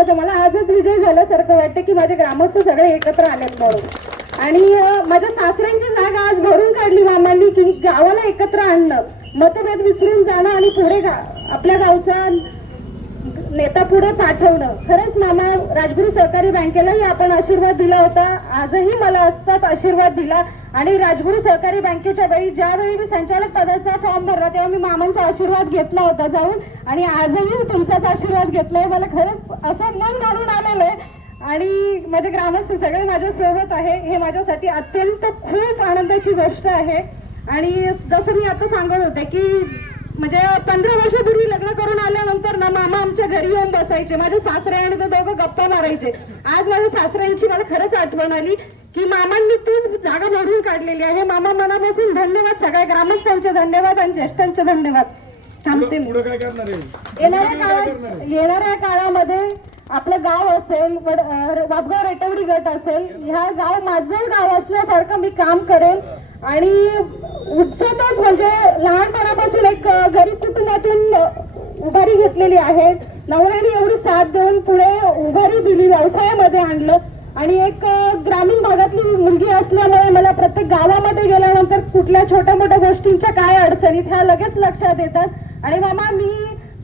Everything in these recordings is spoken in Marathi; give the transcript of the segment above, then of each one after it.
ग्रामस्थाचा मला आजच विजय झाल्यासारखं वाटतं की माझे ग्रामस्थ सगळे एकत्र आलेत म्हणून. आणि माझ्या सासऱ्यांची जागा आज भरून काढली मामांनी की गावाला एकत्र आणणं. मतभेद विसरून जाणं आणि पुढे गा आपल्या गावचा नेता पुढे पाठवणं. खरंच मामा राजगुरू सहकारी बँकेलाही आपण आशीर्वाद दिला होता. आजही मला असताच आशीर्वाद दिला. आणि राजगुरू सहकारी बँकेच्या वेळी ज्यावेळी मी संचालक पदाचा फॉर्म भरला तेव्हा मी मामांचा आशीर्वाद घेतला होता जाऊन. आणि आजही तुमचाच आशीर्वाद घेतलाय. मला खरंच असं मन म्हणून आलेलं आहे. आणि माझे ग्रामस्थ सगळे माझ्यासोबत आहे. हे माझ्यासाठी अत्यंत खूप आनंदाची गोष्ट आहे. आणि जसं मी आता सांगत होते की म्हणजे पंधरा वर्षापूर्वी लग्न करून आल्यानंतर ना मामा आमच्या घरी येऊन बसायचे. माझे सासरे आणि ते दोघं गप्पा मारायचे. आज माझ्या सासऱ्यांची मला खरंच आठवण आली की मामांनी तीच जागा भरून काढलेली आहे. मामा मनापासून धन्यवाद. सगळ्या ग्रामस्थांचे धन्यवाद आणि ज्येष्ठांचे धन्यवाद. थांबते येणाऱ्या काळात येणाऱ्या काळामध्ये आपलं गाव असेल वड- वापगाव रेटवडी गट असेल ह्या गाव माझं गाव असल्यासारखं मी काम करेल आणि उत्सतच म्हणजे लहानपणापासून एक गरीब कुटुंबातून उभारी घेतलेली आहे. नवऱ्याने एवढी साथ देऊन पुढे उभारी दिली व्यवसायामध्ये आणलं. आणि एक ग्रामीण भागातली मुलगी असल्यामुळे मला प्रत्येक गावामध्ये गेल्यानंतर कुठल्या छोट्या मोठ्या गोष्टींच्या काय अडचणीत ह्या लगेच लक्षात येतात. आणि मामा मी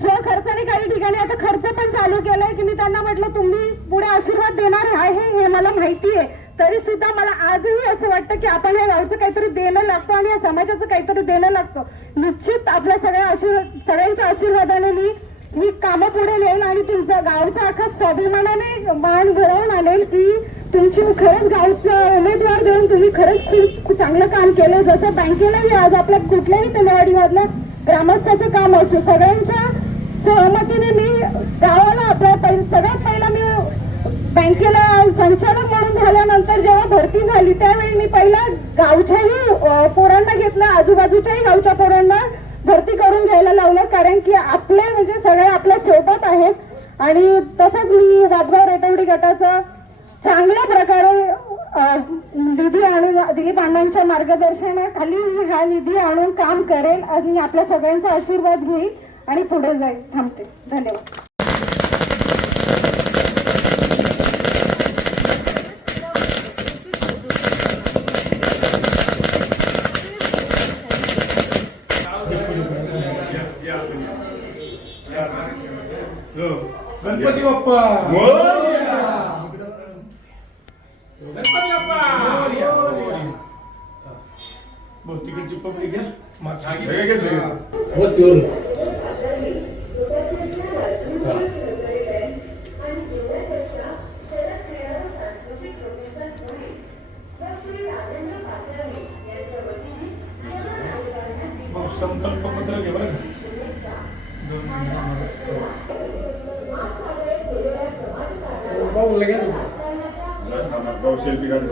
स्वखर्चाने काही ठिकाणी आता खर्च पण चालू केलाय की मी त्यांना म्हटलं तुम्ही पुढे आशीर्वाद देणार आहे हे मला माहिती आहे तरी सुद्धा मला आजही असं वाटतं की आपण या गावचं काहीतरी देणं लागतं आणि या समाजाचं काहीतरी देणं लागतं. निश्चित आपल्या सगळ्या आशीर्वाद सगळ्यांच्या आशीर्वादाने मी मी कामं पुढे नेईल आणि तुमचा गावचा अख्खा स्वाभिमानाने मान घडवून आणेल की तुमची खरंच गावचं उमेदवार देऊन तुम्ही खरंच खूप चांगलं काम केलं. जसं बँकेलाही आज आपल्या कुठल्याही तलवाडीमधलं ग्रामस्थाचं काम असो सगळ्यांच्या सहमतीने मी गावाला आपल्या पहि- सगळ्यात पहिला मी बँकेला संचालक म्हणून झाल्यानंतर जेव्हा भरती झाली त्यावेळी मी पहिला गावच्याही पोरांना घेतलं. आजूबाजूच्याही गावच्या पोरांना भरती करून घ्यायला लावलं कारण की आपले म्हणजे सगळे आपल्यासोबत आहेत. आणि तसंच मी वाबगाव रेटवडी गटाचा चांगल्या प्रकारे निधी आणून दिलीप अण्णांच्या मार्गदर्शनाखाली मी हा निधी आणून काम करेल. आणि आपल्या सगळ्यांचा आशीर्वाद घेईल. आणि पुढे जाईल. थांबते. धन्यवाद. गणपती बाप्पा. गणपती बाप्पा. बघ तिकडची पब्लिक आहे सेल्फी काढ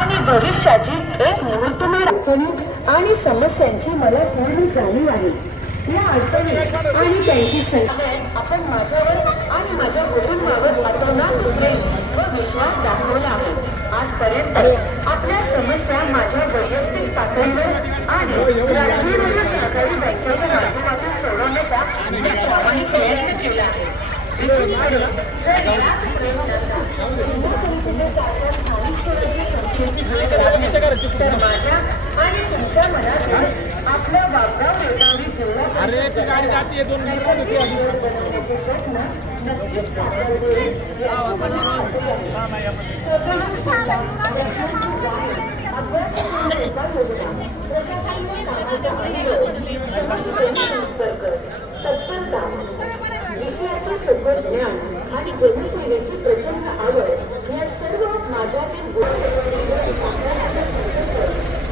आणि भविष्याची एक मुहूर्तमेढ अडचणी आणि समस्यांची मला पूर्ण जाणीव आहे. या अडचणी आणि त्यांची संख्या आपण माझ्यावर आणि माझ्या कुटुंबावर अतोनात प्रेम व विश्वास दाखवला आहे. आजपर्यंत आपल्या समस्या माझ्या वैयक्तिक पातळीवर आणि राजकीय सहकारी बँकेच्या माध्यमातून सोडवण्याचा मी प्रामाणिक प्रयत्न केला आहे. दुसरीकडे, जर याच प्रयत्नांना जिल्हा परिषदेसारख्या स्थानिक स्वराज्य संस्थेची भेट लागली, तर माझ्या आणि तुमच्या मनातून आहे. स्वतःच सांगा, प्रशासनाचा अभ्यास आणि उपाययोजना, प्रशासकीय कामाच्या व्हिडिओ, समाजाशी संपर्क, तत्परता, विषयाचे सखोल ज्ञान आणि जनसेवेची प्रचंड आवड या सर्व माझ्यातील गुण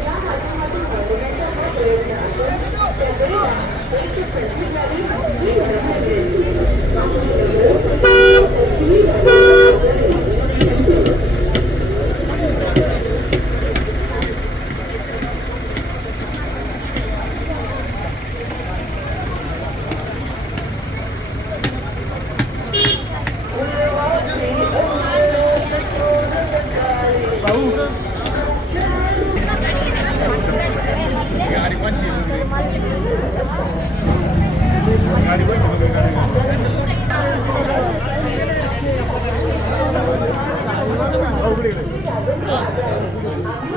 या माध्यमातून घडवण्याचा हा प्रयत्न असून त्याकरिता एक संधी द्यावी ही माझी विनंती. आपली नम्र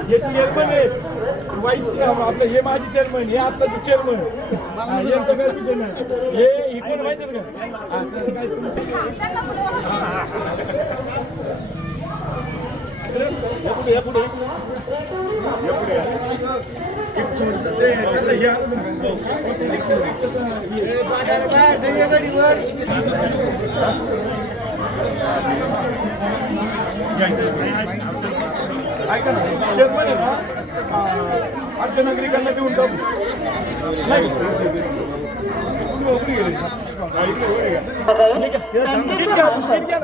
हे चेअरमन आहेत वाईचे आपलं हे माझी चेअरमन हे आत्ताचे चेअरमन हे प्रकारचे चेअरमन हे इकडे माहिती का? काय हे ऐका ना चेअरमन आहे ना? आमच्या नागरिकांना देऊन टाकू नाही.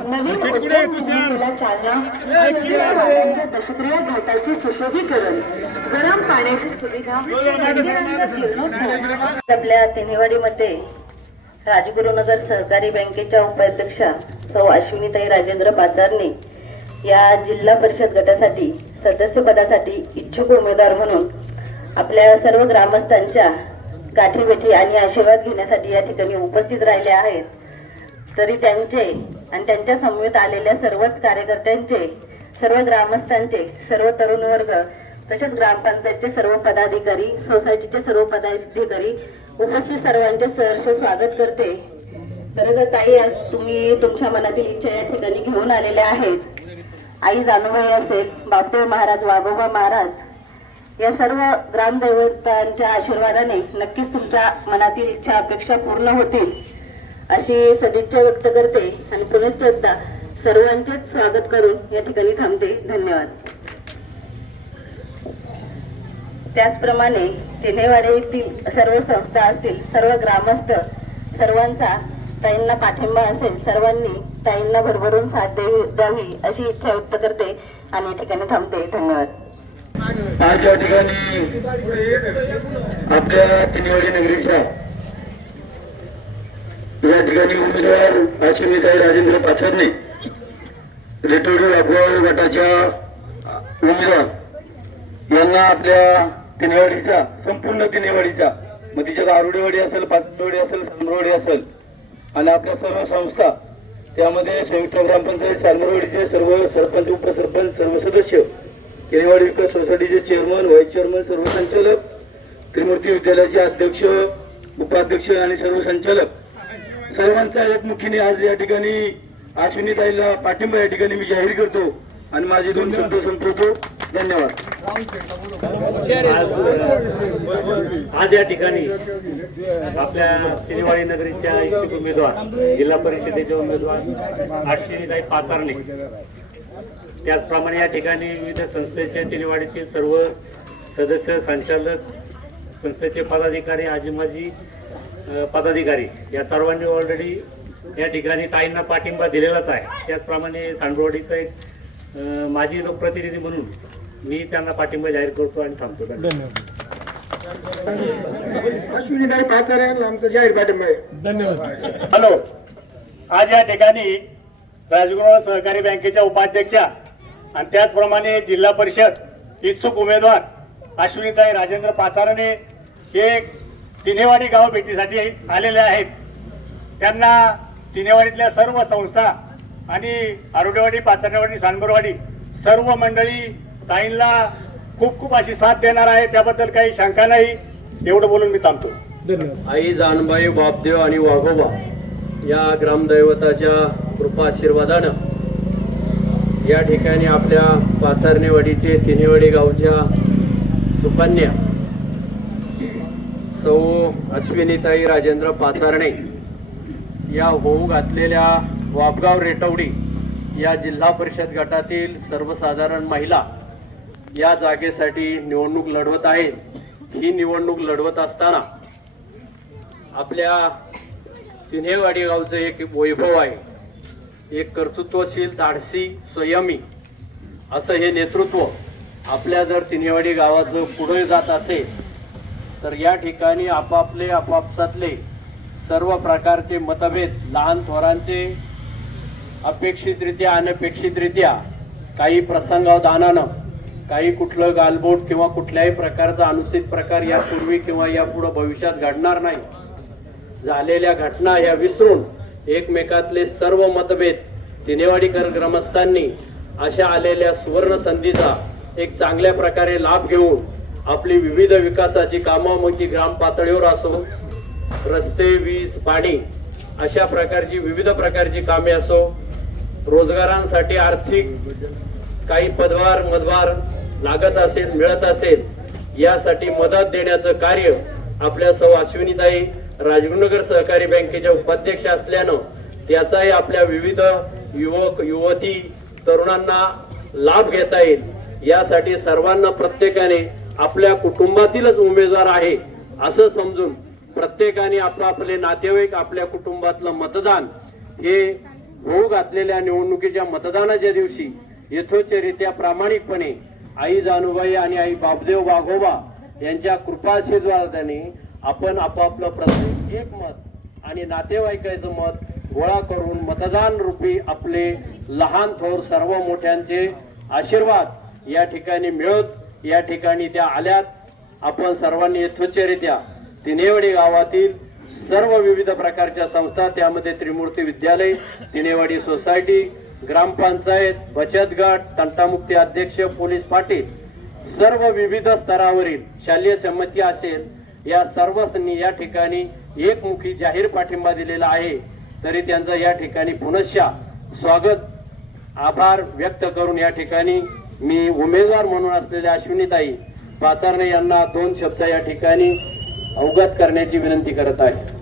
नवीन उद्योगधंद्याला चालना सर्वसाधारणच्या दशक्रिया घाटाचे सुशोभीकरण. गरम पाण्याची सुविधा. मंदिरांचा जीर्णोद्धार. आपल्या तेनेवाडीमध्ये राजगुरुनगर सहकारी बँकेच्या उपाध्यक्षा सौ अश्विनीताई राजेंद्र पाचारने या जिल्हा परिषद गटासाठी सदस्यपदासाठी इच्छुक उमेदवार म्हणून आपल्या सर्व ग्रामस्थांच्या गाठीबेठी आणि आशीर्वाद घेण्यासाठी या ठिकाणी उपस्थित राहिले आहेत. तरी त्यांचे आणि त्यांच्या समवेत आलेल्या सर्वच कार्यकर्त्यांचे सर्व ग्रामस्थांचे सर्व तरुण वर्ग तसेच ग्रामपंचायतचे सर्व पदाधिकारी सोसायटीचे सर्व पदाधिकारी उपस्थित सर्वांचे सहर्ष स्वागत करते. खरं तर ताई आज तुम्ही तुमच्या मनातील इच्छा या ठिकाणी घेऊन आलेल्या आहेत. आई जानुबाई असेल बापदेव महाराज वाघोबा महाराज या सर्व ग्रामदैवतांच्या आशीर्वादाने नक्कीच तुमच्या मनातील इच्छा अपेक्षा पूर्ण होतील अशी सदिच्छा व्यक्त करते आणि पुनश्च सर्वांचेच स्वागत करून या ठिकाणी थांबते. धन्यवाद. त्याचप्रमाणे तिनेवाडे येथील सर्व संस्था असतील सर्व ग्रामस्थ सर्वांचा ताईंना पाठिंबा असेल सर्वांनी ताईंना भरभरून साथ देवी- द्यावी अशी इच्छा व्यक्त करते आणि या ठिकाणी थांबते. धन्यवाद. आज या ठिकाणी आपल्या तिनवाडी नगरीच्या या ठिकाणी उमेदवार अश्विनीताई राजेंद्र पाचरणे रेटोडी वाघवाळ गटाच्या उमेदवार यांना आपल्या तिनेवाडीचा संपूर्ण तिनेवाडीचा मग तिच्यात आरुडेवाडी असेल पाचवडी असेल सांबरवाडी असेल आणि आपल्या सर्व संस्था त्यामध्ये संयुक्त ग्रामपंचायत सांबरवाडीचे सर्व सरपंच उपसरपंच सर्व सदस्य केनेवाडी विकास सोसायटीचे चेअरमन व्हाईस चेअरमन सर्व संचालक त्रिमूर्ती विद्यालयाचे अध्यक्ष उपाध्यक्ष आणि सर्व संचालक. सर्वांचा एकमुखीने आज या ठिकाणी अश्विनीताईला पाठिंबा या ठिकाणी मी जाहीर करतो आणि माझे दोन शब्द संपवतो. धन्यवाद. आज या ठिकाणी आपल्या तिनेवाडी नगरीच्या इच्छुक उमेदवार जिल्हा परिषदेचे उमेदवार अश्विनीताई पाचारणे त्याचप्रमाणे या ठिकाणी विविध संस्थेचे तिनेवाडीतील सर्व सदस्य संचालक संस्थेचे पदाधिकारी आजीमाजी पदाधिकारी या सर्वांनी ऑलरेडी या ठिकाणी ताईंना पाठिंबा दिलेलाच आहे. त्याचप्रमाणे सांडवडीचा एक माजी लोकप्रतिनिधी म्हणून मी त्यांना पाठिंबा जाहीर करतो आणि थांबतो. धन्यवाद. अश्विनीताई पाचार यांना आमचा जाहीर पाठिंबा आहे. धन्यवाद. हॅलो. आज या ठिकाणी राजगुरू सहकारी बँकेच्या उपाध्यक्षा आणि त्याचप्रमाणे जिल्हा परिषद इच्छुक उमेदवार अश्विनीताई राजेंद्र पाचारणे हे तिनेवाडी गाव भेटीसाठी आलेले आहेत. त्यांना तिनेवाडीतल्या सर्व संस्था आणि आरोग्यवाडी पाचारणेवाडी सांबरवाडी सर्व मंडळी ताईंना खूप खूप अशी साथ देणार आहे. त्याबद्दल काही शंका नाही. एवढं बोलून मी थांबतो. धन्यवाद. आई जानबाई बापदेव आणि वाघोबा या ग्रामदैवताच्या कृपा आशीर्वादानं या ठिकाणी आपल्या पाचारणेवाडीचे तिन्हीवाडी गावच्या सुकन्या सौ अश्विनीताई राजेंद्र पाचारणे या होऊ घातलेल्या वापगाव रेटवडी या जिल्हा परिषद गटातील सर्वसाधारण महिला या जागेसाठी निवडणूक लढवत आहेत ही निवडणूक लढवत असताना आपल्या तिन्हेवाडी गावचं एक वैभव आहे. एक कर्तृत्वशील धाडसी संयमी असं हे नेतृत्व आपल्या जर तिनेवाडी गावाचं पुढे जात असेल तर या ठिकाणी आपापले आपापसातले सर्व प्रकारचे मतभेद लहान थोरांचे अपेक्षितरित्या अनपेक्षितरित्या काही प्रसंगावधानानं काही कुठलं गालबोट किंवा कुठल्याही प्रकारचा अनुचित प्रकार यापूर्वी किंवा यापुढं भविष्यात घडणार नाही. झालेल्या घटना या विसरून एकमेकातले सर्व मतभेद तिनेवाडीकर ग्रामस्थांनी अशा आलेल्या सुवर्ण संधीचा एक चांगल्या प्रकारे लाभ घेऊन आपली विविध विकासाची कामं मग ती ग्राम पातळीवर असो रस्ते वीज पाणी अशा प्रकारची विविध प्रकारची कामे असो रोजगारांसाठी आर्थिक काही पदवार मदवार लागत असेल मिळत असेल यासाठी मदत देण्याचं कार्य आपल्या सौ अश्विनीताई राजगुरुनगर सहकारी बँकेच्या उपाध्यक्ष असल्यानं त्याचाही आपल्या विविध युवक युवती तरुणांना लाभ घेता येईल. यासाठी सर्वांना प्रत्येकाने आपल्या कुटुंबातीलच उमेदवार आहे असं समजून प्रत्येकाने आपले नातेवाईक आपल्या कुटुंबातलं मतदान हे होऊ घातलेल्या निवडणुकीच्या मतदानाच्या दिवशी यथोचितरित्या प्रामाणिकपणे आई जानुबाई आणि आई बापदेव वाघोबा यांच्या कृपाशीर्वादाने आपण आपापलं प्रत्येक एक मत आणि नातेवाईकाचं मत गोळा करून मतदान रूपी आपले लहान थोर सर्व मोठ्यांचे आशीर्वाद या ठिकाणी मिळत. या ठिकाणी त्या आल्यात. आपण सर्वांनी यथोच्चरित्या तिनेवडी गावातील सर्व विविध प्रकारच्या संस्था त्यामध्ये त्रिमूर्ती विद्यालय तिनेवाडी सोसायटी ग्रामपंचायत बचत गट तंटामुक्ती अध्यक्ष पोलीस पाटील सर्व विविध स्तरावरील शालेय संमती असेल या सर्वांनी या ठिकाणी एकमुखी जाहीर पाठिंबा दिलेला आहे. तरी त्यांचा या ठिकाणी पुनश्चा स्वागत आभार व्यक्त करून या ठिकाणी मी उमेदवार म्हणून असलेल्या अश्विनीताई पाचारणे यांना दोन शब्द या ठिकाणी अवगत करण्याची विनंती करत आहे.